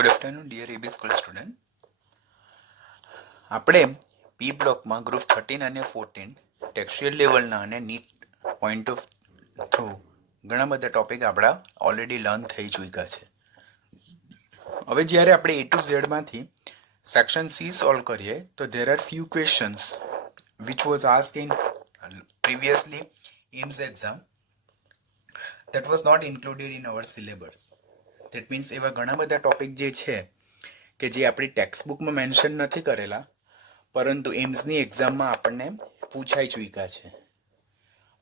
Good afternoon dear AB school student. આપણે P બ્લોકમાં group 13 અને 14 ટેક્સચ્યુઅલ લેવલના અને નીટ પોઈન્ટ ઓફ થ્રુ ઘણા બધા ટોપિક આપણા ઓલરેડી લર્ન થઈ ચૂક્યા છે. હવે જ્યારે આપણે એ ટુ ઝેડમાંથી સેક્શન સી સોલ્વ કરીએ તો there are few questions which was ask in previously AIIMS exam that was not included in our syllabus. That means એવા ઘણા બધા ટોપિક જે છે કે જે આપણી ટેક્સ્ટ બુકમાં મેન્શન નથી કરેલા પરંતુ એમ્સની એક્ઝામમાં આપણને પૂછાઈ ચૂક્યા છે.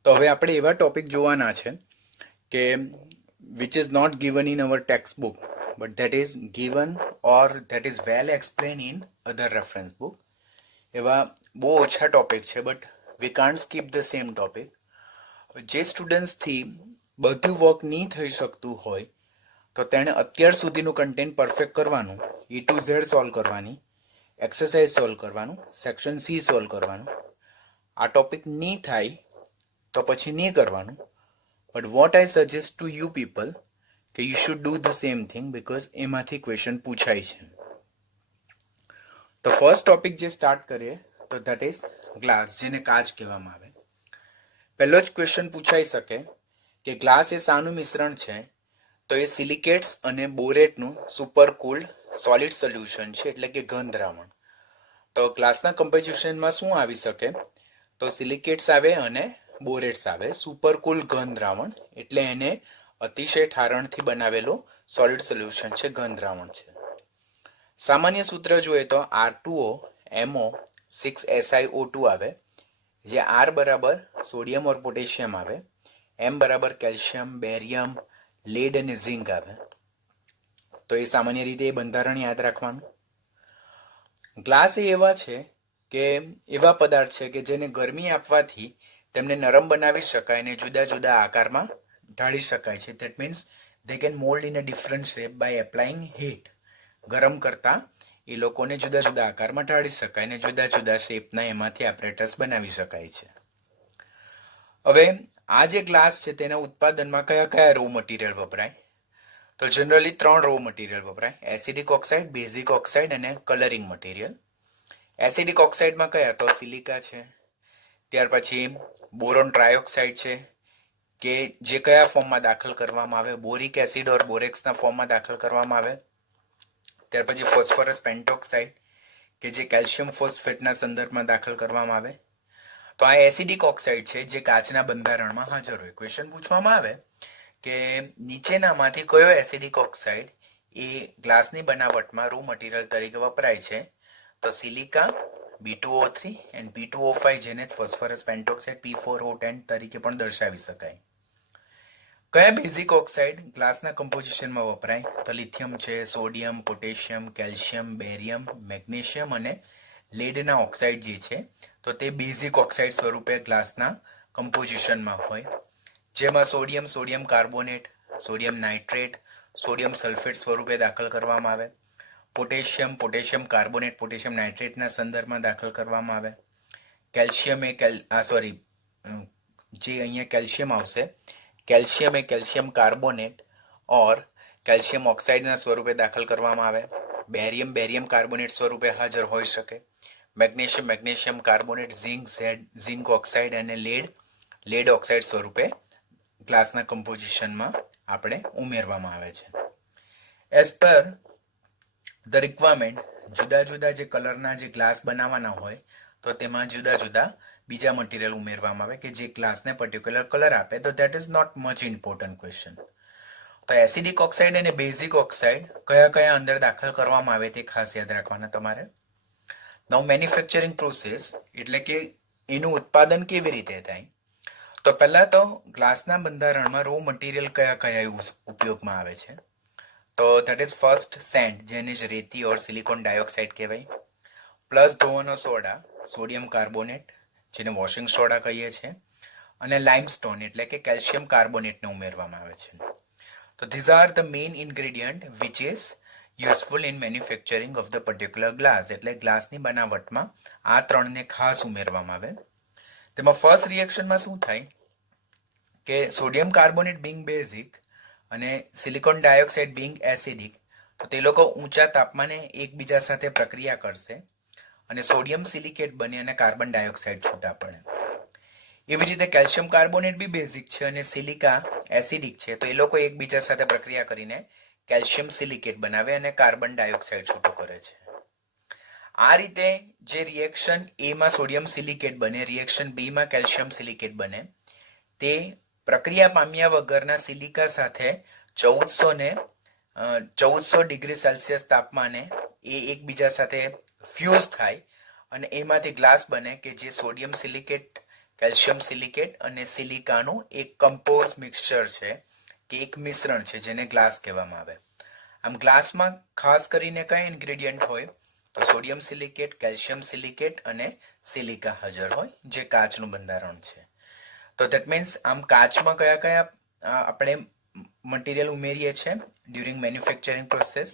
તો હવે આપણે એવા ટોપિક જોવાના છે કે which is not given in our text book but that is given or that is well explain in other reference book. એવા બહુ ઓછા ટોપિક છે but we can't skip the same topic. જે સ્ટુડન્ટ્સથી બધું વર્ક નહીં થઈ શકતું હોય તો તેણે અત્યાર સુધીનું કન્ટેન્ટ પરફેક્ટ કરવાનું, એ ટુ ઝેડ સોલ્વ કરવાની, એક્સરસાઇઝ સોલ્વ કરવાનું, સેક્શન સી સોલ્વ કરવાનું. આ ટોપિક નહીં થાય તો પછી નહીં કરવાનું. But what I suggest to you people કે you should do the same thing because એમાંથી ક્વેશ્ચન પૂછાય છે. તો ફર્સ્ટ ટોપિક જે સ્ટાર્ટ કરીએ તો ધેટ ઇઝ ગ્લાસ, જેને કાચ કહેવામાં આવે. પહેલો જ ક્વેશ્ચન પૂછાઈ શકે કે ગ્લાસ એ શાનું મિશ્રણ છે? તો એ સિલિકેટ્સ અને બોરેટનું સુપર કુલ્ડ સોલિડ સોલ્યુશન છે, એટલે કે ઘન દ્રાવણ. તો ગ્લાસના કમ્પોઝિશનમાં શું આવી શકે? તો સિલિકેટ્સ આવે અને બોરેટ્સ આવે. સુપર કુલ ઘન દ્રાવણ એટલે એને અતિશય ઠારણથી બનાવેલું સોલિડ સોલ્યુશન છે, ઘન દ્રાવણ છે. સામાન્ય સૂત્ર જોઈએ તો R2O MO 6SiO2 આવે, જે R બરાબર સોડિયમ ઓર પોટેશિયમ આવે, M બરાબર કેલ્શિયમ, બેરિયમ, લેડ અને ઝિંક આવે. તો એ સામાન્ય રીતે એ બંધારણ યાદ રાખવાનું. ગ્લાસ એ એવા છે કે એવા પદાર્થ છે કે જેને ગરમી આપવાથી તેમને નરમ બનાવી શકાય અને જુદા જુદા આકારમાં ઢાળી શકાય છે. That means they can mould in a different shape by applying heat. ગરમ કરતા એ લોકોને જુદા જુદા આકારમાં ઢાળી શકાય અને જુદા જુદા શેપના એમાંથી એપરેટસ બનાવી શકાય છે. હવે આ જે ગ્લાસ છે તેના ઉત્પાદનમાં કયા કયા રો મટીરિયલ વપરાય? તો જનરલી 3 રો મટીરિયલ વપરાય: એસિડિક ઓક્સાઇડ, બેઝિક ઓક્સાઇડ અને કલરિંગ મટીરિયલ. એસિડિક ઓક્સાઇડમાં કયા? તો સિલિકા છે, ત્યાર પછી બોરોન ટ્રાયોક્સાઇડ છે કે જે કયા ફોર્મમાં દાખલ કરવામાં આવે? બોરિક એસિડ ઓર બોરેક્સના ફોર્મમાં દાખલ કરવામાં આવે. ત્યાર પછી ફોસ્ફરસ પેન્ટોક્સાઇડ કે જે કેલ્શિયમ ફોસ્ફેટના સંદર્ભમાં દાખલ કરવામાં આવે. તો આ એસિડિક ઓક્સાઇડ છે જે કાચના બંધારણમાં હાજર હોય. ક્વેશ્ચન પૂછવામાં આવે કે નીચેનામાંથી કયો એસિડિક ઓક્સાઇડ એ ગ્લાસની બનાવટમાં રો મટીરિયલ તરીકે વપરાય છે? તો સિલિકા, B2O3 એન્ડ P2O5, જેને ફોસ્ફરસ પેન્ટોક્સાઇડ P4O10 તરીકે પણ દર્શાવી શકાય. કયા બેઝિક ઓક્સાઇડ ગ્લાસના કમ્પોઝિશનમાં વપરાય? તો લિથિયમ છે, sodium, potassium, calcium, barium, magnesium અને લેડના ઓક્સાઇડ જે છે તો તે બેઝિક ઓક્સાઇડ સ્વરૂપે ગ્લાસના કમ્પોઝિશનમાં હોય, જેમાં sodium carbonate, sodium nitrate, sodium sulphate સ્વરૂપે દાખલ કરવામાં આવે. પોટેશિયમ કાર્બોનેટ, પોટેશિયમ નાઇટ્રેટના સંદર્ભમાં દાખલ કરવામાં આવે. કેલ્શિયમ જે અહીંયા કેલ્શિયમ આવશે, કેલ્શિયમ એ કેલ્શિયમ કાર્બોનેટ ઓર કેલ્શિયમ ઓક્સાઇડના સ્વરૂપે દાખલ કરવામાં આવે. બેરિયમ કાર્બોનેટ સ્વરૂપે હાજર હોઈ શકે. મેગ્નેશિયમ કાર્બોનેટ, ઝિંક ઓક્સાઇડ અને લેડ ઓક્સાઇડ સ્વરૂપે ગ્લાસના કમ્પોઝિશનમાં આપણે ઉમેરવામાં આવે છે. એઝ પર ધ રિક્વાયરમેન્ટ જુદા જુદા જે કલરના જે ગ્લાસ બનાવવાના હોય તો તેમાં જુદા જુદા બીજા મટીરિયલ ઉમેરવામાં આવે કે જે ગ્લાસને પર્ટિક્યુલર કલર આપે. તો that is not much important question. તો એસિડિક ઓક્સાઇડ અને બેઝિક ઓક્સાઇડ કયા કયા અંદર દાખલ કરવામાં આવે તે ખાસ યાદ રાખવાના તમારે. નવ મેન્યુફેક્ચરિંગ પ્રોસેસ એટલે કે એનું ઉત્પાદન કેવી રીતે થાય? તો પહેલાં તો ગ્લાસના બંધારણમાં રો મટીરિયલ કયા કયા ઉપયોગમાં આવે છે? તો ધેટ ઇઝ ફર્સ્ટ સેન્ડ, જેને જ રેતી ઓર સિલિકોન ડાયોક્સાઇડ કહેવાય. પ્લસ ધોવાનો સોડા, સોડિયમ કાર્બોનેટ, જેને વોશિંગ સોડા કહીએ છીએ, અને લાઇમસ્ટોન એટલે કે કેલ્શિયમ કાર્બોનેટને ઉમેરવામાં આવે છે. તો these are the main ingredient which is useful in manufacturing of the particular glass. એટલે ગ્લાસની બનાવટમાં આ 3ને ખાસ ઉમેરવામાં આવે. તેમાં ફર્સ્ટ રિએક્શનમાં શું થાય કે સોડિયમ કાર્બોનેટ બિંગ બેઝિક અને સિલિકોન ડાયોક્સાઇડ બિંગ એસિડિક, તો તે લોકો ઊંચા તાપમાને એકબીજા સાથે પ્રક્રિયા કરશે અને સોડિયમ સિલિકેટ બને અને કાર્બન ડાયોક્સાઇડ છૂટા પડે. એવી જ રીતે કેલ્શિયમ કાર્બોનેટ બી બેઝિક છે અને સિલિકા એસિડિક છે, તો એ લોકો એકબીજા સાથે પ્રક્રિયા કરીને કેલ્શિયમ સિલિકેટ બનાવે અને કાર્બન ડાયોક્સાઇડ છૂટો કરે છે. આ રીતે જે રિએક્શન એ માં સોડિયમ સિલિકેટ બને, રિએક્શન બી માં કેલ્શિયમ સિલિકેટ બને, તે પ્રક્રિયા પામ્યા વગરના સિલિકા સાથે 1400 ડિગ્રી સેલ્સિયસ તાપમાને એ એકબીજા સાથે ફ્યુઝ થાય અને એમાંથી ગ્લાસ બને કે જે સોડિયમ સિલિકેટ, કેલ્શિયમ સિલિકેટ અને સિલિકાનું એક કમ્પોઝ મિક્સચર છે કે એક મિશ્રણ છે જેને ગ્લાસ કહેવામાં આવે. આમ ગ્લાસમાં ખાસ કરીને કયા ઇન્ગ્રેડિયન્ટ હોય તો સોડિયમ સિલિકેટ, કેલ્શિયમ સિલિકેટ અને સિલિકા હાજર હોય જે કાચનું બંધારણ છે. તો ધેટ મીન્સ આમ કાચમાં કયા કયા આપણે મટીરિયલ ઉમેરીએ છીએ ડ્યુરિંગ મેન્યુફેક્ચરિંગ પ્રોસેસ?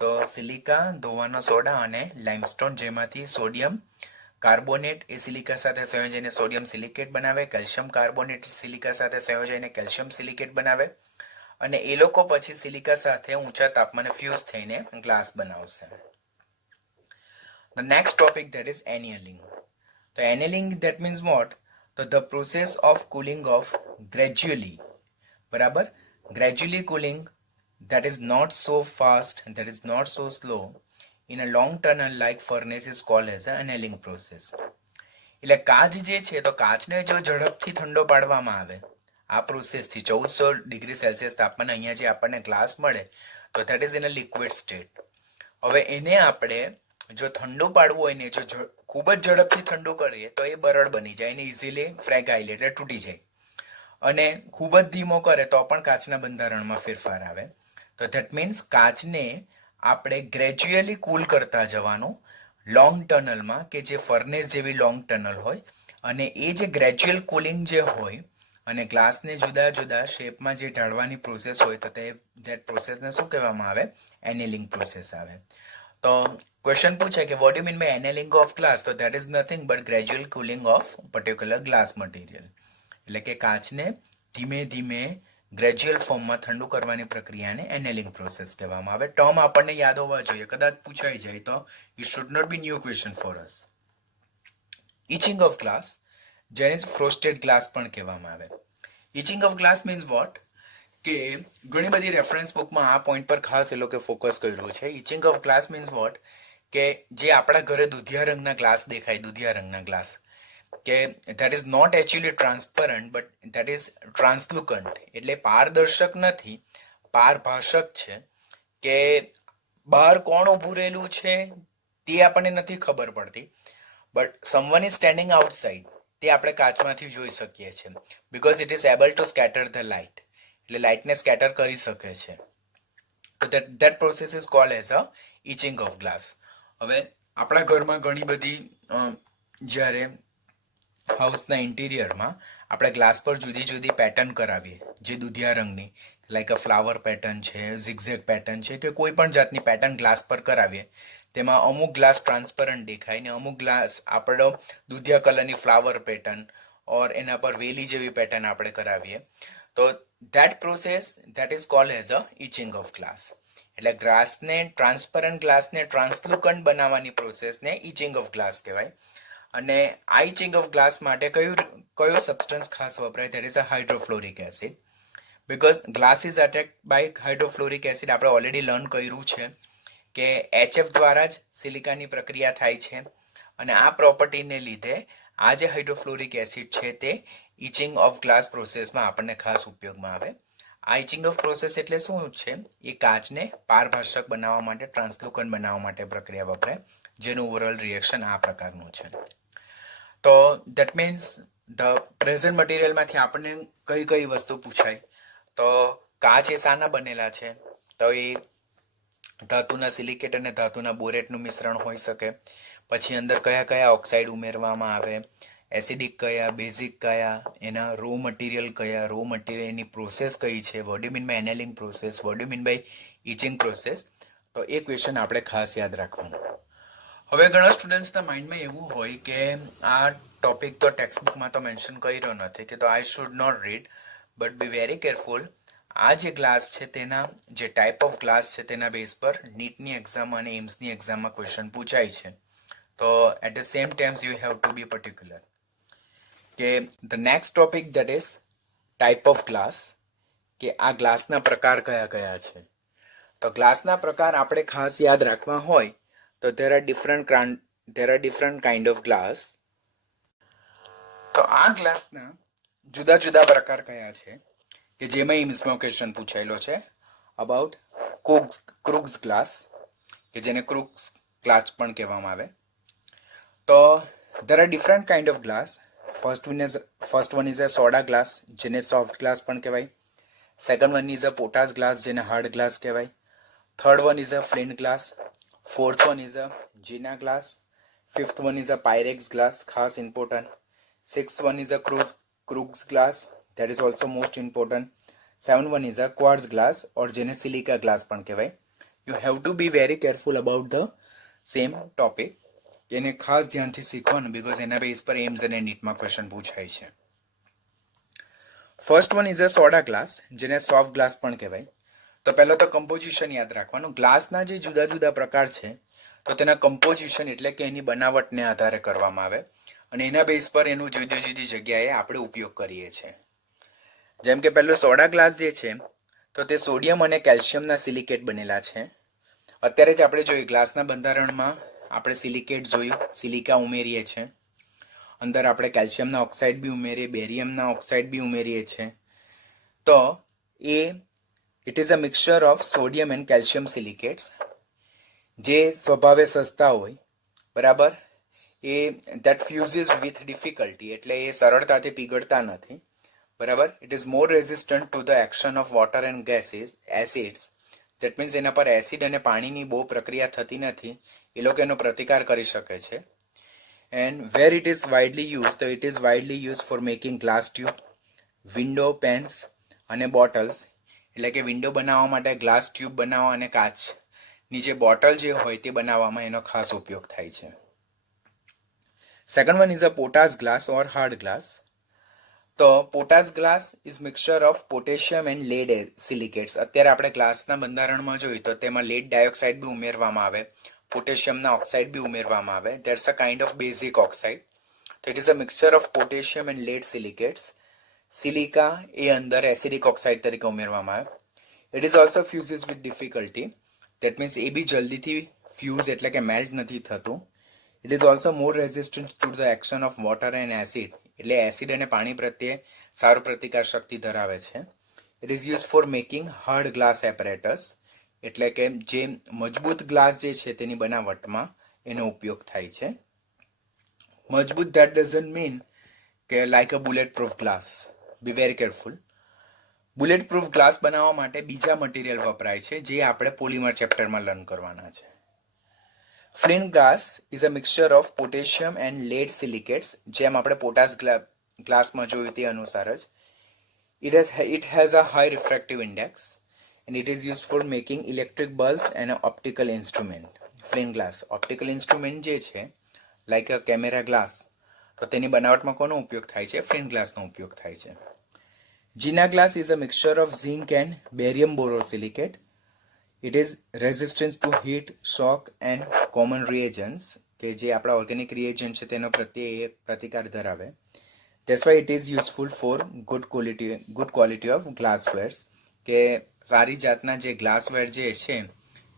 તો સિલિકા, ધોવાનો સોડા અને લાઇમસ્ટોન, જેમાંથી સોડિયમ કાર્બોનેટ એ સિલિકા સાથે સંયોજઈને સોડિયમ સિલિકેટ બનાવે, કેલ્શિયમ કાર્બોનેટ સિલિકા સાથે સંયોજઈને કેલ્શિયમ સિલિકેટ બનાવે અને એ લોકો પછી સિલિકા સાથે ઊંચા તાપમાને ફ્યુઝ થઈને ગ્લાસ બનાવશે. The next topic, that is annealing. So annealing, that means what? So the process of cooling off gradually, બરાબર, gradually cooling, that is not so fast, that is not so slow, in a long tunnel like furnace is called as an annealing process. એટલે કાચ જે છે તો કાચને જો ઝડપથી ઠંડો પાડવામાં આવે આ પ્રોસેસથી 1400 ડિગ્રી સેલ્સિયસ તાપમાને અહીંયા જે આપણને ગ્લાસ મળે તો that is in a liquid state. હવે એને આપણે જો ઠંડુ પાડવું હોય ને જો ખૂબ જ ઝડપથી ઠંડુ કરીએ તો એ બરડ બની જાય અને ઇઝીલી ફ્રેગાઇલ એટલે તૂટી જાય, અને ખૂબ જ ધીમો કરે તો પણ કાચના બંધારણમાં ફેરફાર આવે. તો ધેટ મીન્સ કાચને આપણે ગ્રેજ્યુઅલી કૂલ કરતા જવાનું લોંગ ટનલમાં, કે જે ફર્નેસ જેવી લોંગ ટનલ હોય, અને એ જે ગ્રેજ્યુઅલ કુલિંગ જે હોય અને ગ્લાસને જુદા જુદા શેપમાં જે ઢાળવાની પ્રોસેસ હોય તો તે ધેટ પ્રોસેસને શું કહેવામાં આવે? એનેલિંગ પ્રોસેસ આવે. તો ક્વેશ્ચન પૂછે કે what you mean by annealing of glass? તો that is nothing but gradual cooling of particular glass material. એટલે કે કાચને ધીમે ધીમે ગ્રેજ્યુઅલ ફોર્મમાં ઠંડુ કરવાની પ્રક્રિયાને એનેલિંગ પ્રોસેસ કહેવામાં આવે. ટર્મ આપણને યાદ હોવા જોઈએ, કદાચ પૂછાઈ જાય તો it should not be new question for us. Etching of glass, જેને ફ્રોસ્ટેડ ગ્લાસ પણ કહેવામાં આવે. Etching of glass means what? કે ઘણી બધી રેફરન્સ બુકમાં આ પોઈન્ટ પર ખાસ એ લોકો ફોકસ કર્યું છે. Etching of glass means what? કે જે આપણા ઘરે દુધિયા રંગના ગ્લાસ દેખાય, દુધિયા રંગના ગ્લાસ, કે that is not actually transparent but that is translucent, એટલે પારદર્શક નથી, પારભાષક છે, કે બહાર કોણ ઊભું રહેલું છે તે આપણને નથી ખબર પડતી, but someone is standing outside તે આપણે કાચમાંથી જોઈ શકીએ છીએ, because it is able to scatter the light, એટલે લાઇટને સ્કેટર કરી શકે છે. તો that process is called as a etching of glass. હવે આપણા ઘરમાં ઘણી બધી જ્યારે હાઉસના ઇન્ટિરિયરમાં આપણે ગ્લાસ પર જુદી જુદી પેટર્ન કરાવીએ, જે દુધિયા રંગની, લાઈક અ ફ્લાવર પેટર્ન છે, ઝિગઝેગ પેટર્ન છે, કે કોઈ પણ જાતની પેટર્ન ગ્લાસ પર કરાવીએ, તેમાં અમુક ગ્લાસ ટ્રાન્સપરન્ટ દેખાય ને અમુક ગ્લાસ આપણો દુધિયા કલરની ફ્લાવર પેટર્ન ઓર એના પર વેલી જેવી પેટર્ન આપણે કરાવીએ, તો that process that is called as a etching of glass. એટલે ગ્લાસને, ટ્રાન્સપરન્ટ ગ્લાસને ટ્રાન્સલુકન્ટ બનાવવાની પ્રોસેસને ઇચિંગ ઓફ ગ્લાસ કહેવાય. અને આ ઇચિંગ ઓફ ગ્લાસ માટે કયો સબસ્ટન્સ ખાસ વપરાય? That is a hydrofluoric acid, because glass is attacked by hydrofluoric acid. આપણે ઓલરેડી લર્ન કર્યું છે કે HF દ્વારા જ સિલિકાની પ્રક્રિયા થાય છે, અને આ પ્રોપર્ટીને લીધે આ જે હાઇડ્રોફ્લોરિક એસિડ છે તે ઇચિંગ ઓફ ગ્લાસ પ્રોસેસમાં આપણને ખાસ ઉપયોગમાં આવે. આ ઇચિંગ ઓફ પ્રોસેસ એટલે શું છે? એ કાચને પારભાષક બનાવવા માટે, ટ્રાન્સલુકન્ટ બનાવવા માટે પ્રક્રિયા વપરાય, જેનું ઓવરઓલ રિએક્શન આ પ્રકારનું છે. તો દેટ મીન્સ ધ પ્રેઝન્ટ મટીરિયલમાંથી આપણને કઈ કઈ વસ્તુ પૂછાય? તો કાચ એ શાના બનેલા છે? તો એ ધાતુના સિલિકેટ અને ધાતુના બોરેટનું મિશ્રણ હોઈ શકે. પછી અંદર કયા કયા ઓક્સાઇડ ઉમેરવામાં આવે, એસિડિક કયા, બેઝિક કયા, એના રો મટીરિયલ કયા, રો મટીરિયલની પ્રોસેસ કઈ છે, what you mean by annealing process, what you mean by etching process. તો એ ક્વેશ્ચન આપણે ખાસ યાદ રાખવાનું. હવે ઘણા સ્ટુડન્ટ્સના માઇન્ડમાં એવું હોય કે આ ટોપિક તો ટેક્સ્ટ બુકમાં તો મેન્શન કર્યો નથી, કે તો I should not read, but be very careful. આ જે ગ્લાસ છે તેના જે ટાઈપ ઓફ ગ્લાસ છે તેના બેઝ પર નીટની એક્ઝામ અને એમ્સની એક્ઝામમાં ક્વેશ્ચન પૂછાય છે. તો at the same times you have to be particular કે the next topic that is type of glass, કે આ ગ્લાસના પ્રકાર કયા કયા છે. તો ગ્લાસના પ્રકાર આપણે ખાસ યાદ રાખવા હોય તો there are different kind of glass. તો આ ગ્લાસના જુદા જુદા પ્રકાર કયા છે કે જેમાં એમ્સમાં ક્વેશ્ચન પૂછાયેલો છે અબાઉટ ક્રુગ્સ ગ્લાસ, કે જેને ક્રુગ્સ ગ્લાસ પણ કહેવામાં આવે. તો there are different kind of glass. First one is a soda glass, જેને soft glass પણ કહેવાય. Second one is a potash glass, જેને hard glass કહેવાય. Third one is a flint glass. Fourth one is a Gina glass. Fifth one is a Pyrex glass, ખાસ important. Sixth one is a Krug's glass, that is also most important. Seventh one is a quartz glass, or જેને silica glass પણ કહેવાય. You have to be very careful about the same topic. એને ખાસ ધ્યાનથી શીખવાનું because એના base પર AIIMS અને નીટમાં ક્વેશ્ચન પૂછાય છે. First one is a soda glass, જેને સોફ્ટ ગ્લાસ પણ કહેવાય. તો પહેલો તો કમ્પોઝિશન યાદ રાખવાનું. ગ્લાસના જે જુદા જુદા પ્રકાર છે તો તેના કમ્પોઝિશન એટલે કે એની બનાવટને આધારે કરવામાં આવે અને એના બેઝ પર એનું જુદી જુદી જગ્યાએ આપણે ઉપયોગ કરીએ છીએ. જેમ કે પહેલો સોડા ગ્લાસ જે છે તો તે સોડિયમ અને કેલ્શિયમના સિલિકેટ બનેલા છે. અત્યારે જ આપણે જોઈએ ગ્લાસના બંધારણમાં આપણે સિલિકેટ જોયું, સિલિકા ઉમેરીએ છીએ. અંદર આપણે કેલ્શિયમના ઓક્સાઇડ બી ઉમેરીએ, બેરિયમના ઓક્સાઇડ બી ઉમેરીએ છીએ. તો it is a mixture of sodium and calcium silicates, જે સ્વભાવે સસ્તા હોય, બરાબર, એ દેટ ફ્યુઝિસ વિથ ડિફિકલ્ટી, એટલે એ સરળતાથી પીગળતા નથી, બરાબર. It is more resistant to the action of water and gases acids, that means એના પર એસિડ અને પાણીની બહુ પ્રક્રિયા થતી નથી, એ લોકો એનો પ્રતિકાર કરી શકે છે. And where it is widely use, તો it is widely use for making glass tube, window panes અને બોટલ્સ, એટલે કે વિન્ડો બનાવવા માટે, ગ્લાસ ટ્યુબ બનાવવા અને કાચની જે બોટલ જે હોય તે બનાવવામાં એનો ખાસ ઉપયોગ થાય છે. Second one is a potash glass or hard glass. તો potash glass is mixture of potassium and lead silicates. અત્યારે આપણે ગ્લાસના બંધારણમાં જોઈએ તો તેમાં લેડ ડાયોક્સાઇડ બી ઉમેરવામાં આવે, પોટેશિયમના ઓક્સાઇડ બી ઉમેરવામાં આવે. That's a kind of basic oxide. તો it is a mixture of potassium and lead silicates. Silica એ અંદર એસિડિક ઓક્સાઇડ તરીકે ઉમેરવામાં આવે. It is also fuses with difficulty, that means એ બી જલ્દીથી ફ્યુઝ એટલે કે મેલ્ટ નથી થતું. It is also more resistant to the action of water and acid, એટલે એસિડ અને પાણી પ્રત્યે સારું પ્રતિકાર શક્તિ ધરાવે છે. It is use for making hard glass apparatus, એટલે કે જે મજબૂત ગ્લાસ જે છે તેની બનાવટમાં એનો ઉપયોગ થાય છે. મજબૂત ધેટ ડઝન્ટ મીન કે like a bullet proof glass. B very careful. Bullet proof glass બનાવવા માટે બીજા મટીરિયલ વપરાય છે જે આપણે પોલિમર ચેપ્ટરમાં લર્ન કરવાના છે. Flint glass is a mixture of potassium and lead silicates, જેમ આપણે પોટાશ ગ્લાસમાં જોયું તે અનુસાર જ. It has a high refractive index and it is used for making electric bulbs and optical instrument. Flint glass, optical instrument જે છે like a camera glass, તો તેની બનાવટમાં કોનો ઉપયોગ થાય છે? ફ્લિન્ટ ગ્લાસનો ઉપયોગ થાય છે. Gina glass is a mixture of zinc and barium borosilicate. It is resistant to heat, shock and common reagents, કે જે આપણા ઓર્ગેનિક રિએજન્ટ છે તેનો પ્રત્યે પ્રતિકાર ધરાવે. That's why it is useful for good quality of glasswares, કે સારી જાતના જે ગ્લાસવેર જે છે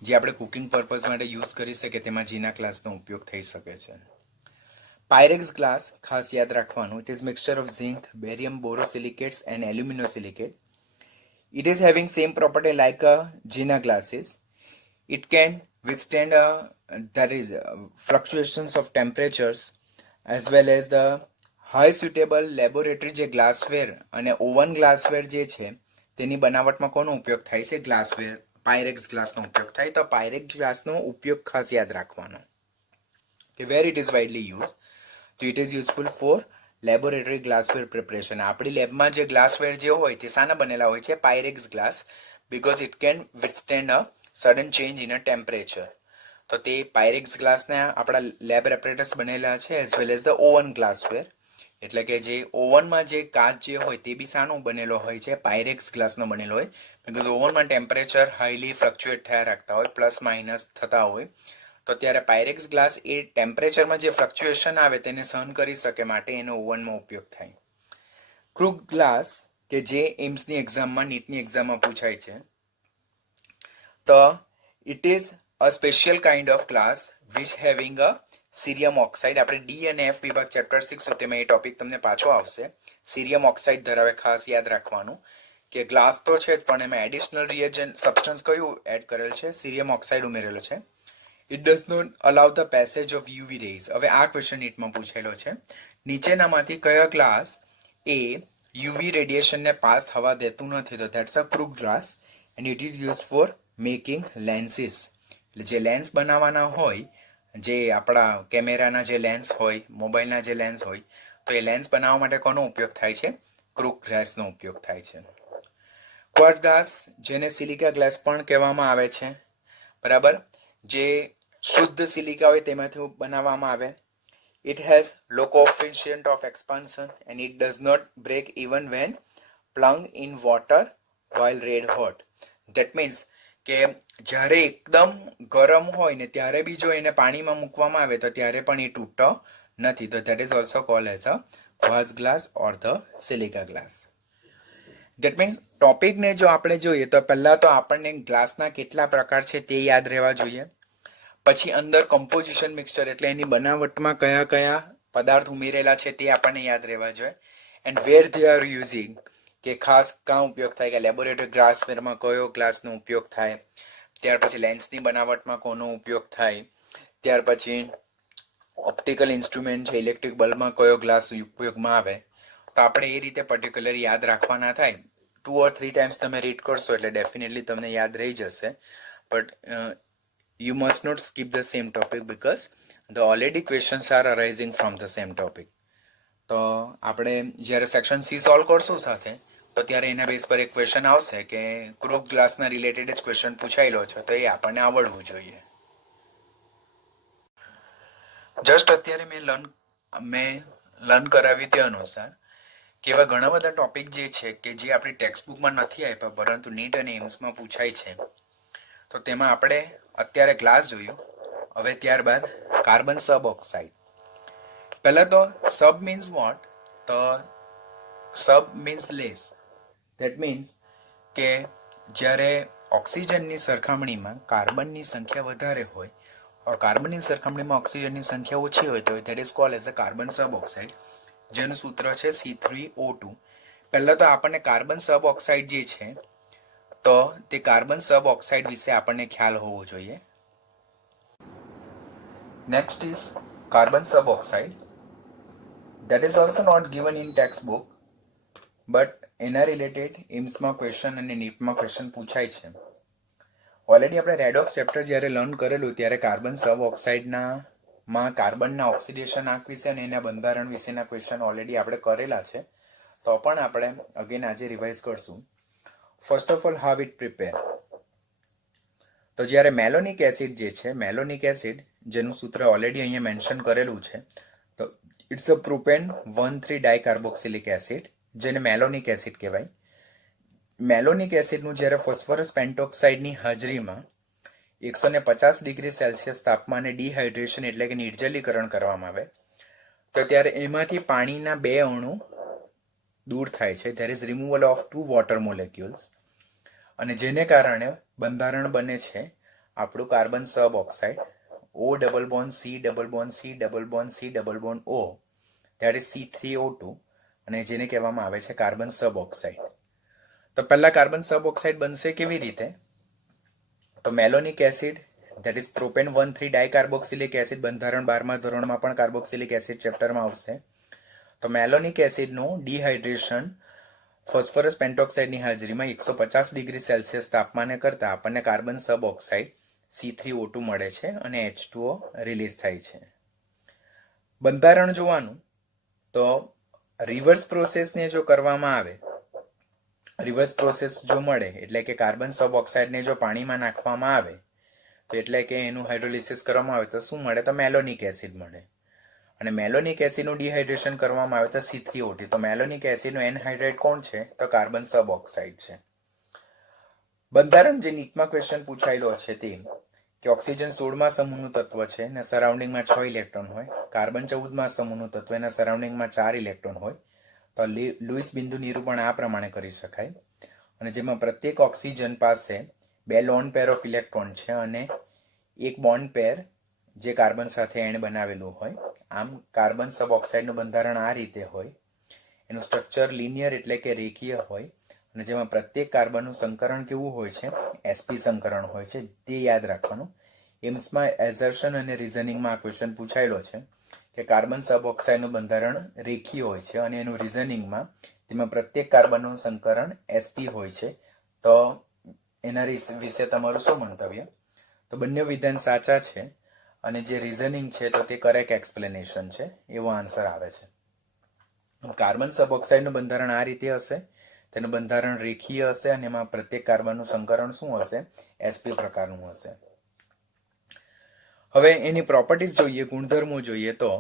જે આપણે કુકિંગ પર્પઝ માટે યુઝ કરી શકીએ તેમાં જીના ગ્લાસનો ઉપયોગ થઈ શકે છે. પાયરેક્સ ગ્લાસ ખાસ યાદ રાખવાનું. It is mixture of zinc, barium borosilicates and aluminosilicate. It is having same property like a Gina glasses. It can withstand fluctuations of temperatures as well as the high suitable laboratory જે ગ્લાસવેર અને oven ગ્લાસવેર જે છે તેની બનાવટમાં કોનો ઉપયોગ થાય છે? ગ્લાસવેર, પાયરેક્સ ગ્લાસનો ઉપયોગ થાય. તો પાયરેક્સ ગ્લાસનો ઉપયોગ ખાસ યાદ રાખવાનો કે where it is widely use. તો it is useful for laboratory glassware preparation. આપણી લેબમાં જે ગ્લાસવેર જે હોય તે શાના બનેલા હોય છે? Pyrex glass, because it can withstand a sudden change in a temperature. તો તે પાયરેક્સ ગ્લાસના આપણા લેબ એપરેટસ બનેલા છે as well as the oven glassware. એટલે કે જે ઓવનમાં જે કાચ જે હોય તે બી શાનો બનેલો હોય છે? પાયરેક્સ ગ્લાસનો બનેલો હોય. બિકોઝ ઓવનમાં ટેમ્પરેચર હાઈલી ફ્લક્ચ્યુએટ થયા રાખતા હોય, પ્લસ માઇનસ થતા હોય, તો ત્યારે પાયરેક્સ ગ્લાસ એ ટેમ્પરેચરમાં જે ફ્લક્ચ્યુએશન આવે તેને સહન કરી શકે માટે એનો ઓવનમાં ઉપયોગ થાય. ક્રૂગ ગ્લાસ કે જે એમ્સની એક્ઝામમાં, નીટની એક્ઝામમાં પૂછાય છે, તો it is a special kind of glass which having a cerium oxide. આપણે ડી અને એફ વિભાગ ચેપ્ટર 6 તેમાં એ ટોપિક તમને પાછો આવશે. સીરિયમ ઓક્સાઇડ ધરાવે, ખાસ યાદ રાખવાનું કે ગ્લાસ તો છે જ પણ એમાં એડિશનલ રિએજન્ટ સબસ્ટન્સ કયું એડ કરેલ છે? સીરિયમ ઓક્સાઇડ ઉમેરેલો છે. It does not allow the passage of UV rays. હવે આ ક્વેશ્ચન નીટમાં પૂછેલો છે, નીચેનામાંથી કયો ગ્લાસ એ યુવી રેડિયેશનને પાસ થવા દેતું નથી? તો that's a Crookes glass and it is use for making lenses. એટલે જે લેન્સ બનાવવાના હોય, જે આપણા કેમેરાના જે લેન્સ હોય, મોબાઈલના જે લેન્સ હોય, તો એ લેન્સ બનાવવા માટે કોનો ઉપયોગ થાય છે? ક્રૂગ ગ્લાસનો ઉપયોગ થાય છે. ક્વાર્ટઝ ગ્લાસ, જેને સિલિકા ગ્લાસ પણ કહેવામાં આવે છે, બરાબર, જે શુદ્ધ સિલિકા હોય તેમાંથી બનાવવામાં આવે. It has low coefficient of expansion and it does not break even when plunge in water while red hot. That means કે જ્યારે એકદમ ગરમ હોય ને ત્યારે બી જો એને પાણીમાં મૂકવામાં આવે તો ત્યારે પણ એ તૂટતો નથી. તો that is also called as a quartz glass or the silica glass. That means ટોપિકને જો આપણે જોઈએ તો પહેલાં તો આપણને ગ્લાસના કેટલા પ્રકાર છે તે યાદ રહેવા જોઈએ. પછી અંદર કમ્પોઝિશન મિક્સચર એટલે એની બનાવટમાં કયા કયા પદાર્થ ઉમેરેલા છે તે આપણને યાદ રહેવા જોઈએ. And where they are using, કે ખાસ કાં ઉપયોગ થાય, કે લેબોરેટરી ગ્લાસવેરમાં કયો ગ્લાસનો ઉપયોગ થાય, ત્યાર પછી લેન્સની બનાવટમાં કોનો ઉપયોગ થાય, ત્યાર પછી ઓપ્ટિકલ ઇન્સ્ટ્રુમેન્ટ છે, ઇલેક્ટ્રિક બલ્બમાં કયો ગ્લાસ ઉપયોગમાં આવે. તો આપણે એ રીતે પર્ટિક્યુલર યાદ રાખવાના થાય. 2 or 3 ટાઈમ્સ તમે રીડ કરશો એટલે ડેફિનેટલી તમને યાદ રહી જશે. But you must not skip the same topic because the already questions are arising from the same topic. તો આપણે જ્યારે સેક્શન સી સોલ્વ કરશું સાથે, તો ત્યારે એના બેઝ પર એક ક્વેશ્ચન આવશે કે ક્રૂગ ગ્લાસના રિલેટેડ જ ક્વેશ્ચન પૂછાયેલો છે, તો એ આપણને આવડવું જોઈએ. જસ્ટ અત્યારે મેં લર્ન કરાવ્યું તે અનુસાર કે એવા ઘણા બધા ટોપિક જે છે કે જે આપણી ટેક્સ્ટ બુકમાં નથી આપ્યા પરંતુ નીટ અને એમ્સમાં પૂછાય છે. તો તેમાં આપણે અત્યારે ગ્લાસ જોયું, હવે ત્યારબાદ કાર્બન સબ ઓક્સાઇડ. પહેલાં તો સબ મીન્સ વોટ? તો સબ મીન્સ લેસ. ધેટ મીન્સ કે જ્યારે ઓક્સિજનની સરખામણીમાં કાર્બનની સંખ્યા વધારે હોય ઓર કાર્બનની સરખામણીમાં ઓક્સિજનની સંખ્યા ઓછી હોય તો that is called as a carbon sub oxide, જેનું સૂત્ર છે C3O2. પહેલાં તો આપણને કાર્બન સબ ઓક્સાઇડ જે છે તો તે કાર્બન સબ ઓક્સાઇડ વિશે આપણને ખ્યાલ હોવો જોઈએ. Next is carbon sub oxide. That is also not given in text book, but એના રિલેટેડ એમ્સમાં ક્વેશ્ચન અને નીટમાં ક્વેશ્ચન પૂછાય છે. ઓલરેડી આપણે રેડોક્સ ચેપ્ટર જ્યારે લર્ન કરેલું ત્યારે કાર્બન સબ ઓક્સાઇડમાં કાર્બનના ઓક્સિડેશન આંક વિશે અને એના બંધારણ વિશેના ક્વેશ્ચન ઓલરેડી આપણે કરેલા છે, તો પણ આપણે અગેન આજે રિવાઇઝ કરશું. First of all, how it prepare. તો જ્યારે મેલોનિક એસિડ જે છે, મેલોનિક એસિડ જેનું સૂત્ર ઓલરેડી અહીંયા મેન્શન કરેલું છે, તો it's a propane 1,3 dicarboxylic acid, જેને મેલોનિક એસિડ કહેવાય. મેલોનિક એસિડનું જ્યારે ફોસ્ફરસ પેન્ટોક્સાઇડની હાજરીમાં 150 ડિગ્રી સેલ્સિયસ તાપમાને ડિહાઇડ્રેશન એટલે કે નિર્જલીકરણ કરવામાં આવે તો ત્યારે એમાંથી પાણીના 2 અણુ દૂર થાય છે. There is removal of 2 water molecules, અને જેને કારણે બંધારણ બને છે આપણું carbon sub oxide, O double bond C double bond C double bond C double bond O, that is C3O2, અને જેને કહેવામાં આવે છે કાર્બન સબ ઓક્સાઇડ. તો પહેલા કાર્બન સબ ઓક્સાઇડ બનશે કેવી રીતે? તો malonic acid that is propane 1,3 dicarboxylic acid, બંધારણ 12મા ધોરણમાં પણ કાર્બોક્સિલિક એસિડ ચેપ્ટરમાં આવશે. તો મેલોનિક એસિડનું ડિહાઇડ્રેશન ફોસ્ફરસ પેન્ટોક્સાઇડની હાજરીમાં 150 ડિગ્રી સેલ્સિયસ તાપમાને કરતાં આપણને કાર્બન સબ ઓક્સાઇડ C3O2 મળે છે અને H2O રિલીઝ થાય છે. બંધારણ જોવાનું તો રિવર્સ પ્રોસેસને જો કરવામાં આવે, રિવર્સ પ્રોસેસ જો મળે એટલે કે કાર્બન સબ ઓક્સાઇડને જો પાણીમાં નાખવામાં આવે તો એટલે કે એનું હાઇડ્રોલિસિસ કરવામાં આવે તો શું મળે? તો મેલોનિક એસિડ મળે. અને મેલોનિક એસિડનું ડિહાઇડ્રેશન કરવામાં આવે તો C3O2. તો મેલોનિક એસિડનું એનહાઇડ્રેટ કોણ છે? તો કાર્બન સબ ઓક્સાઇડ છે. બંધારણ જે નીટમાં ક્વેશ્ચન પૂછાયેલો છે તે કે ઓક્સિજન 16મા સમૂહનું તત્વ છે અને સરાઉન્ડિંગમાં 6 ઇલેક્ટ્રોન હોય. કાર્બન 14મા સમૂહનું તત્વ એના સરાઉન્ડિંગમાં 4 ઇલેક્ટ્રોન હોય. તો લુઈસ બિંદુ નિરૂપણ આ પ્રમાણે કરી શકાય. અને જેમાં પ્રત્યેક ઓક્સિજન પાસે 2 લોન પેર ઓફ ઇલેક્ટ્રોન છે અને એક બોન્ડ પેર જે કાર્બન સાથે એણે બનાવેલું હોય. આમ કાર્બન સબ ઓક્સાઇડનું બંધારણ આ રીતે હોય. એનું સ્ટ્રક્ચર લિનિયર એટલે કે રેખીય હોય અને જેમાં પ્રત્યેક કાર્બનનું સંકરણ કેવું હોય છે? sp સંકરણ હોય છે. તે યાદ રાખવાનું. એમ્સમાં એઝર્શન અને રિઝનિંગમાં આ ક્વેશ્ચન પૂછાયેલો છે કે કાર્બન સબ ઓક્સાઇડનું બંધારણ રેખીય હોય છે અને એનું રિઝનિંગમાં તેમાં પ્રત્યેક કાર્બનનું સંકરણ sp હોય છે. તો એના વિશે તમારું શું મંતવ્ય? તો બંને વિધાન સાચા છે અને જે રિઝનિંગ છે તો તે કરેક્ટ એક્સપ્લેનેશન છે, એવો આન્સર આવે છે. કાર્બન સબ ઓક્સાઇડનું બંધારણ આ રીતે હશે. તેનું બંધારણ રેખીય હશે અને એમાં પ્રત્યેક કાર્બનનું સંકરણ શું હશે? sp પ્રકારનું હશે. હવે એની પ્રોપર્ટીઝ જોઈએ, ગુણધર્મો જોઈએ તો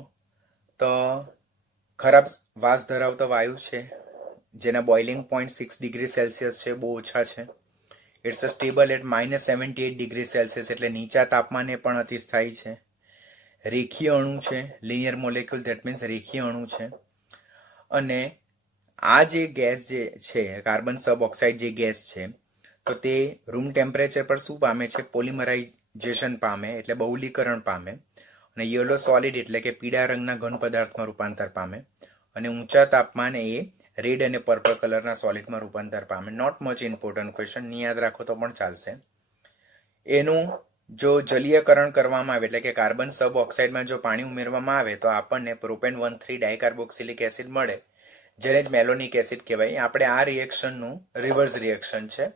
ખરાબ વાસ ધરાવતો વાયુ છે જેના બોઇલિંગ પોઈન્ટ 6 ડિગ્રી સેલ્સિયસ છે, બહુ ઓછા છે. It's a stable at -78 degree Celsius એટલે નીચા તાપમાને પણ અતિસ્થાયી છે. રેખીય અણુ છે, લિનિયર મોલેક્યુલ, ધેટ મીન્સ રેખીય અણુ છે. અને આ જે ગેસ જે છે કાર્બન સબ ઓક્સાઇડ જે ગેસ છે તો તે રૂમ ટેમ્પરેચર પર શું પામે છે? પોલિમરાઇઝેશન પામે એટલે બહુલીકરણ પામે. અને યલો સોલિડ એટલે કે પીળા રંગના ઘન પદાર્થમાં રૂપાંતર પામે. અને ઊંચા તાપમાને એ રેડ અને પર્પલ કલરના સોલિડમાં રૂપાંતર પામે. નોટ મચ ઇમ્પોર્ટન્ટ ક્વેશ્ચન, નહીં યાદ રાખો તો પણ ચાલશે. એનું જો જલીયકરણ કરવામાં આવે એટલે કે કાર્બન સબ ઓક્સાઇડમાં જો પાણી ઉમેરવામાં આવે તો આપણને પ્રોપેન 1,3 ડાયકાર્બોક્સિલિક એસિડ મળે, જેને જ મેલોનિક એસિડ કહેવાય. આપણે આ રિએક્શનનું રિવર્સ રિએક્શન છે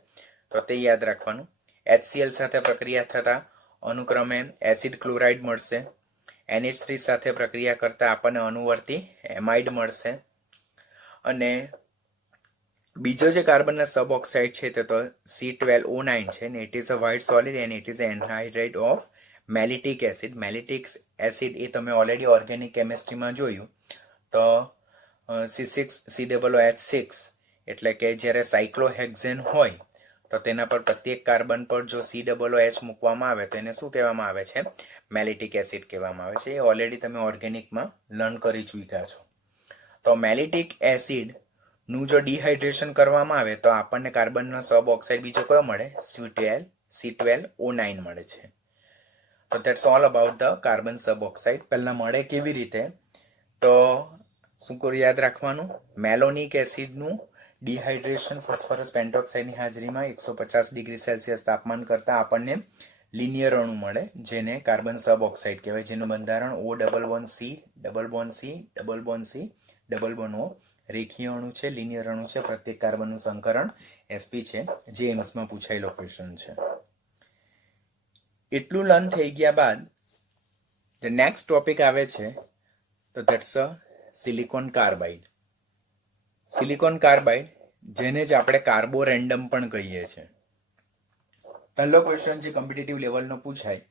તો તે યાદ રાખવાનું. HCl સાથે પ્રક્રિયા થતા અનુક્રમે એસિડ ક્લોરાઇડ મળશે. NH3 સાથે પ્રક્રિયા કરતા આપણને અનુવર્તી એમાઇડ મળશે. અને બીજો જે કાર્બનના સબ ઓક્સાઇડ છે તે તો C12O9 છે ને it is a white solid and it is anhydrate of mellitic acid. Mellitic acid એ તમે ઓલરેડી ઓર્ગેનિક કેમિસ્ટ્રીમાં જોયું. તો C6COOH6 એટલે કે જ્યારે સાયક્લોહેક્ઝેન હોય તો તેના પર પ્રત્યેક કાર્બન પર જો COOH મૂકવામાં આવે તો એને શું કહેવામાં આવે છે? મેલિટિક એસિડ કહેવામાં આવે છે. એ ઓલરેડી તમે ઓર્ગેનિકમાં લર્ન કરી ચૂક્યા છો. તો મેલિટિક એસિડ નું જો ડિહાઇડ્રેશન કરવામાં આવે તો આપણને કાર્બનનો સબ ઓક્સાઇડ બીજો કયો મળે? C12O9 મળે છે. તો that's all about the carbon sub oxide. પહેલા મળે કેવી રીતે? તો શું કરું યાદ રાખવાનું? મેલોનિક એસિડનું ડિહાઇડ્રેશન ફોસ્ફરસ પેન્ટોક્સાઇડની હાજરીમાં 150 ડિગ્રી સેલ્સિયસ તાપમાન કરતાં આપણને લિનિયર અણુ મળે જેને કાર્બન સબ ઓક્સાઇડ કહેવાય, જેનું બંધારણ O11C double bond C double bond C double bond O. રેખીય અણુ છે, લિનિયર અણુ છે, પ્રત્યેક કાર્બનનું સંકરણ sp છે, જે એમ્સમાં પૂછાયેલો ક્વેશ્ચન છે. એટલું લર્ન થઈ ગયા બાદ જે નેક્સ્ટ ટોપિક આવે છે તો that's a silicon carbide. Silicon carbide જેને જ આપણે કાર્બોરેન્ડમ પણ કહીએ છીએ. પહેલો ક્વેશ્ચન જે કોમ્પિટિટિવ લેવલનો પૂછાય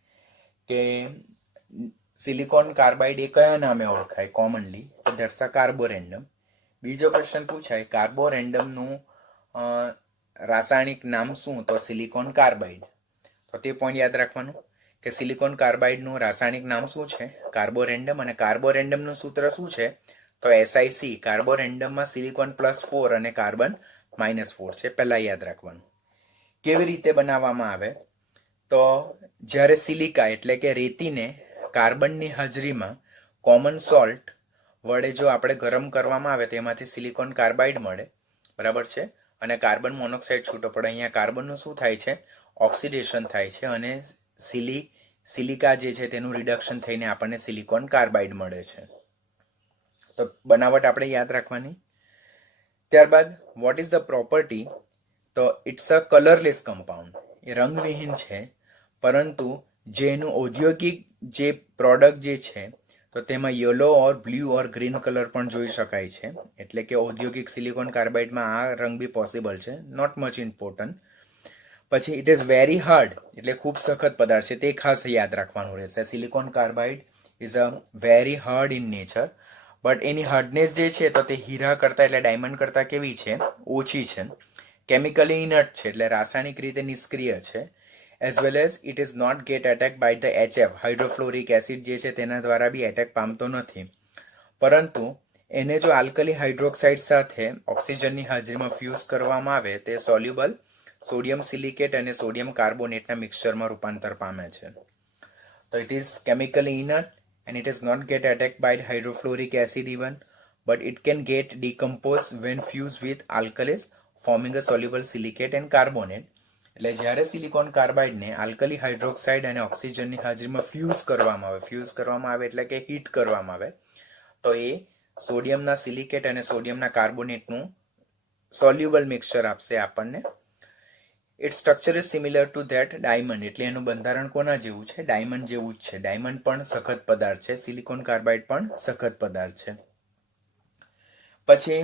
કે સિલિકોન કાર્બાઇડ એ કયા નામે ઓળખાય કોમનલી? તો ધેટ્સ અ કાર્બોરેન્ડમ. બીજો ક્વેશ્ચન પૂછાય કાર્બોરેન્ડમનું રાસાયણિક નામ શું? તો સિલિકોન કાર્બાઇડ. તો તે પોઈન્ટ યાદ રાખવાનું કે સિલિકોન કાર્બાઇડનું રાસાયણિક નામ શું છે? કાર્બોરેન્ડમ. અને કાર્બોરેન્ડમનું સૂત્ર શું છે? તો SiC. કાર્બોરેન્ડમમાં સિલિકોન +4 અને કાર્બન -4 છે. પહેલા યાદ રાખવાનું. કેવી રીતે બનાવવામાં આવે? તો જ્યારે સિલિકા એટલે કે રેતીને કાર્બનની હાજરીમાં કોમન સોલ્ટ વડે જો આપણે ગરમ કરવામાં આવે તો એમાંથી સિલિકોન કાર્બાઇડ મળે, બરાબર છે. અને કાર્બન મોનોક્સાઇડ છૂટો પડે. અહીંયા કાર્બનનું શું થાય છે? ઓક્સિડેશન થાય છે અને સિલિકા જે છે તેનું રિડક્શન થઈને આપણને સિલિકોન કાર્બાઇડ મળે છે. તો બનાવટ આપણે યાદ રાખવાની. ત્યારબાદ વોટ ઇઝ ધ પ્રોપર્ટી? તો ઇટ્સ અ કલરલેસ કમ્પાઉન્ડ. એ રંગવિહીન છે, પરંતુ જે એનું ઔદ્યોગિક જે પ્રોડક્ટ જે છે તો તેમાં yellow or blue or green colour પણ જોઈ શકાય છે. એટલે કે ઔદ્યોગિક સિલિકોન કાર્બાઇડમાં આ રંગ બી પોસિબલ છે. Not much important. પછી ઇટ ઇઝ વેરી હાર્ડ એટલે ખૂબ સખત પદાર્થ છે, તે ખાસ યાદ રાખવાનું રહેશે. Silicon carbide is a very hard in nature, but any hardness જે છે તો તે હીરા કરતાં એટલે ડાયમંડ કરતાં કેવી છે? ઓછી છે. કેમિકલી ઇનર્ટ છે એટલે રાસાયણિક રીતે નિષ્ક્રિય છે. As well as it is not get attack by the HF, hydrofluoric acid જે છે તેના દ્વારા બી એટેક પામતો નથી. પરંતુ એને જો આલ્કલી હાઇડ્રોક્સાઇડ સાથે ઓક્સિજનની હાજરીમાં ફ્યુઝ કરવામાં આવે તે સોલ્યુબલ સોડિયમ સિલિકેટ અને સોડિયમ કાર્બોનેટના મિક્સચરમાં રૂપાંતર પામે છે. તો it is chemically inert and it is not get attacked by hydrofluoric acid even, but it can get decomposed when fused with alkalis forming a soluble silicate and carbonate. એટલે જ્યારે silicon કાર્બાઇડને alkali hydroxide અને ઓક્સિજનની હાજરીમાં fuse કરવામાં આવે એટલે કે heat કરવામાં આવે તો એ સોડિયમના સિલિકેટ અને સોડિયમના કાર્બોનેટનું સોલ્યુબલ મિક્સચર આપશે આપણને. Its structure is similar to that diamond, એટલે એનું બંધારણ કોના જેવું છે? ડાયમંડ જેવું જ છે. ડાયમંડ પણ સખત પદાર્થ છે, સિલિકોન કાર્બાઇડ પણ સખત પદાર્થ છે. પછી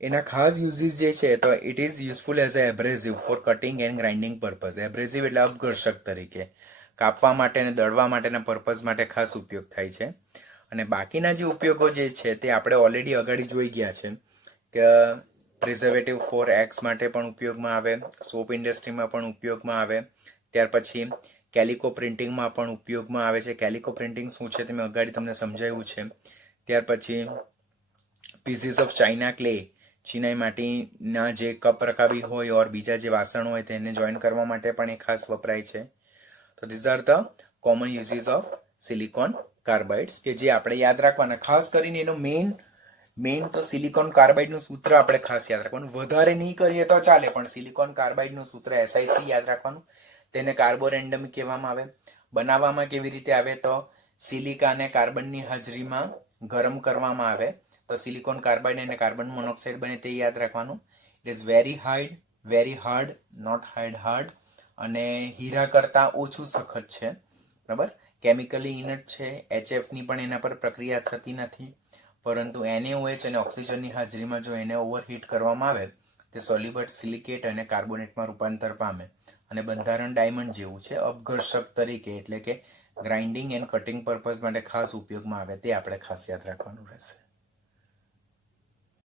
એના ખાસ યુઝીસ જે છે તો it is useful as a abrasive for cutting and grinding purpose. Abrasive એટલે અપઘર્ષક તરીકે, કાપવા માટે અને દળવા માટેના પર્પઝ માટે ખાસ ઉપયોગ થાય છે. અને બાકીના જે ઉપયોગો જે છે તે આપણે ઓલરેડી અગાડી જોઈ ગયા છે કે પ્રિઝર્વેટિવ ફોર એગ્સ માટે પણ ઉપયોગમાં આવે, સોપ ઇન્ડસ્ટ્રીમાં પણ ઉપયોગમાં આવે, ત્યાર પછી કેલિકો પ્રિન્ટિંગમાં પણ ઉપયોગમાં આવે છે. કેલિકો પ્રિન્ટિંગ શું છે તે મેં અગાડી તમને સમજાવ્યું છે. ત્યાર પછી પીસીસ ઓફ ચાઇના ક્લે, ચીનાઈ માટીના જે કપ રકાબી હોય ઓર બીજા જે વાસણ હોય તેને જોઈન કરવા માટે પણ એ ખાસ વપરાય છે. તો these are the common uses of silicon carbides કે જે આપણે યાદ રાખવાના. ખાસ કરીને એનો મેઇન તો સિલિકોન કાર્બાઇડનું સૂત્ર આપણે ખાસ યાદ રાખવાનું. વધારે નહીં કરીએ તો ચાલે, પણ સિલિકોન કાર્બાઇડનું સૂત્ર SiC યાદ રાખવાનું. તેને કાર્બોરેન્ડમ કહેવામાં આવે. બનાવવામાં કેવી રીતે આવે તો સિલિકા અને કાર્બનની હાજરીમાં ગરમ કરવામાં આવે તો સિલિકોન કાર્બાઇડ અને કાર્બન મોનોક્સાઇડ બને તે યાદ રાખવાનું. It is very hard, not hard, અને હીરા કરતાં ઓછું સખત છે. બરાબર. કેમિકલી ઇનર્ટ છે, HFની પણ એના પર પ્રક્રિયા થતી નથી, પરંતુ NaOH અને ઓક્સિજનની હાજરીમાં જો એને ઓવરહીટ કરવામાં આવે તે સોલ્યુબલ સિલિકેટ અને કાર્બોનેટમાં રૂપાંતર પામે અને બંધારણ ડાયમંડ જેવું છે. અપઘર્ષક તરીકે એટલે કે ગ્રાઇન્ડિંગ એન્ડ કટિંગ પર્પઝ માટે ખાસ ઉપયોગમાં આવે તે આપણે ખાસ યાદ રાખવાનું રહેશે.